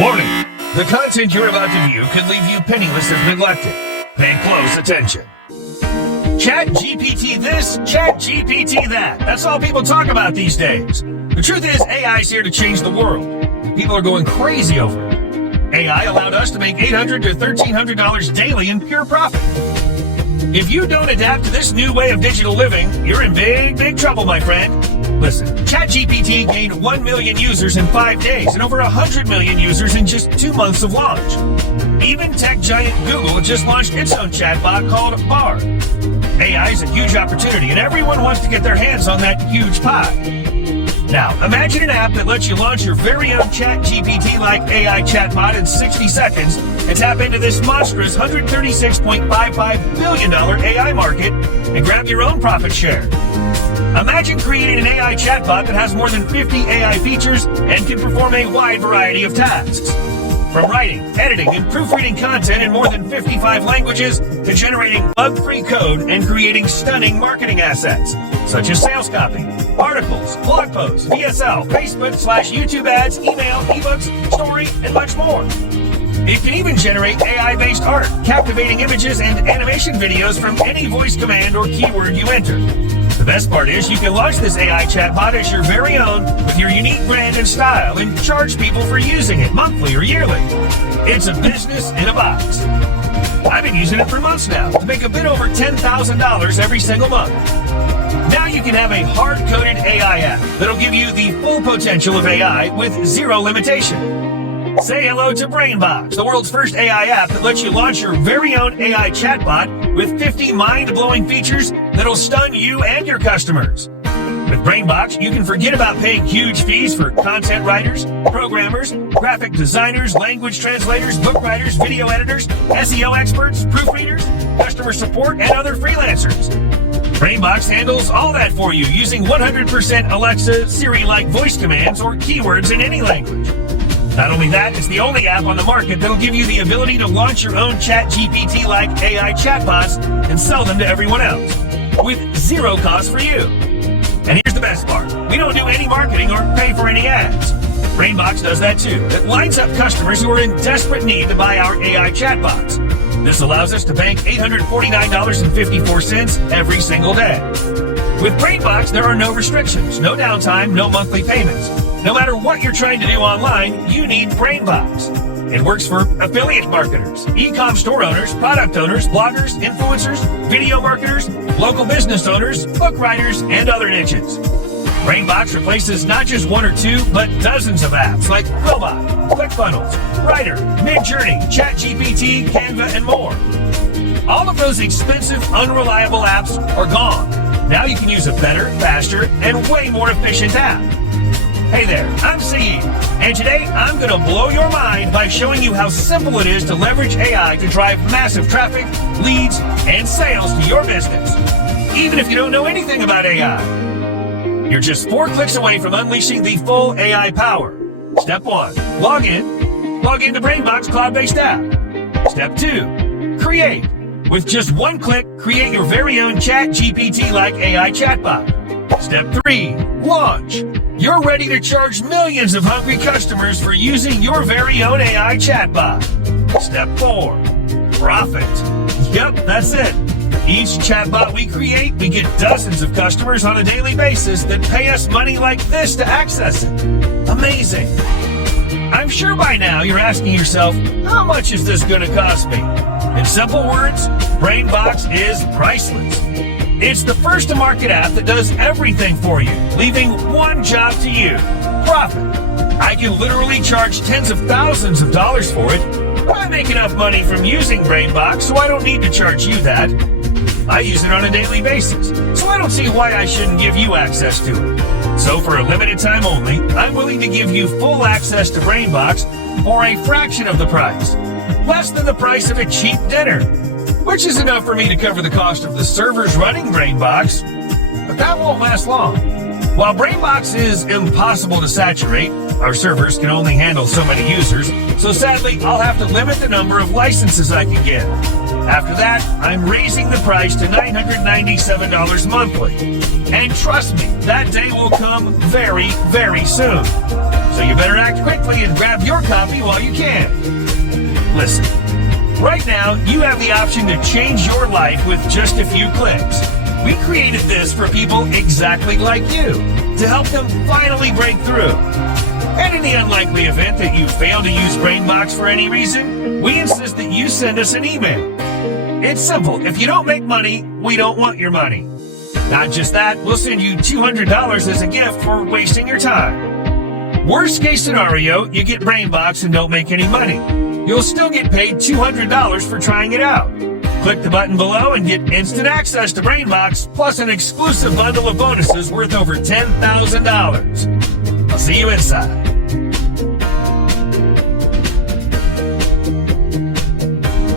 Warning! The content you're about to view could leave you penniless if neglected. Pay close attention. ChatGPT this, ChatGPT that. That's all people talk about these days. The truth is, AI is here to change the world. People are going crazy over it. AI allowed us to make $800 to $1,300 daily in pure profit. If you don't adapt to this new way of digital living, you're in big trouble, my friend. Listen, ChatGPT gained 1 million users in 5 days and over 100 million users in just 2 months of launch. Even tech giant Google just launched its own chatbot called Bard. AI is a huge opportunity and everyone wants to get their hands on that huge pie. Now, imagine an app that lets you launch your very own ChatGPT-like AI chatbot in 60 seconds and tap into this monstrous $136.55 billion AI market and grab your own profit share. Imagine creating an AI chatbot that has more than 50 AI features and can perform a wide variety of tasks. From writing, editing, and proofreading content in more than 55 languages to generating bug-free code and creating stunning marketing assets, such as sales copy, articles, blog posts, VSL, Facebook/YouTube ads, email, ebooks, story, and much more. It can even generate AI-based art, captivating images, and animation videos from any voice command or keyword you enter. The best part is you can launch this AI chatbot as your very own with your unique brand and style and charge people for using it monthly or yearly. It's a business in a box. I've been using it for months now to make a bit over $10,000 every single month. Now you can have a hard-coded AI app that'll give you the full potential of AI with zero limitation. Say hello to BrainBox, the world's first AI app that lets you launch your very own AI chatbot with 50 mind-blowing features that'll stun you and your customers. With BrainBox, you can forget about paying huge fees for content writers, programmers, graphic designers, language translators, book writers, video editors, SEO experts, proofreaders, customer support, and other freelancers. BrainBox handles all that for you using 100% Alexa, Siri-like voice commands or keywords in any language. Not only that, it's the only app on the market that'll give you the ability to launch your own ChatGPT-like AI chatbots and sell them to everyone else, with zero cost for you. And here's the best part. We don't do any marketing or pay for any ads. BrainBox does that too. It lines up customers who are in desperate need to buy our AI chatbots. This allows us to bank $849.54 every single day. With BrainBox, there are no restrictions, no downtime, no monthly payments. No matter what you're trying to do online, you need BrainBox. It works for affiliate marketers, e-com store owners, product owners, bloggers, influencers, video marketers, local business owners, book writers, and other niches. BrainBox replaces not just one or two, but dozens of apps like Quillbot, ClickFunnels, Writer, Midjourney, ChatGPT, Canva, and more. All of those expensive, unreliable apps are gone. Now you can use a better, faster, and way more efficient app. Hey there, I'm Saeed, and today I'm going to blow your mind by showing you how simple it is to leverage AI to drive massive traffic, leads, and sales to your business, even if you don't know anything about AI. You're just 4 clicks away from unleashing the full AI power. Step 1, log in. Log into BrainBox cloud-based app. Step 2, create. With just 1 click, create your very own ChatGPT-like AI chatbot. Step 3, launch. You're ready to charge millions of hungry customers for using your very own AI chatbot. Step 4, profit. Yep, that's it. Each chatbot we create, we get dozens of customers on a daily basis that pay us money like this to access it. Amazing. I'm sure by now you're asking yourself, how much is this going to cost me? In simple words, BrainBox is priceless. It's the first to market app that does everything for you, leaving one job to you: profit. I can literally charge tens of thousands of dollars for it. I make enough money from using BrainBox, so I don't need to charge you that. I use it on a daily basis, so I don't see why I shouldn't give you access to it. So for a limited time only, I'm willing to give you full access to BrainBox for a fraction of the price. Less than the price of a cheap dinner, which is enough for me to cover the cost of the servers running BrainBox, but that won't last long. While BrainBox is impossible to saturate, our servers can only handle so many users, so sadly I'll have to limit the number of licenses I can get. After that, I'm raising the price to $997 monthly. And trust me, that day will come very, very soon. So you better act quickly and grab your copy while you can. Listen, right now you have the option to change your life with just a few clicks. We created this for people exactly like you, to help them finally break through. And in the unlikely event that you fail to use BrainBox for any reason, we insist that you send us an email. It's simple. If you don't make money, we don't want your money. Not just that, we'll send you $200 as a gift for wasting your time. Worst case scenario, you get BrainBox and don't make any money. You'll still get paid $200 for trying it out. Click the button below and get instant access to BrainBox, plus an exclusive bundle of bonuses worth over $10,000. I'll see you inside.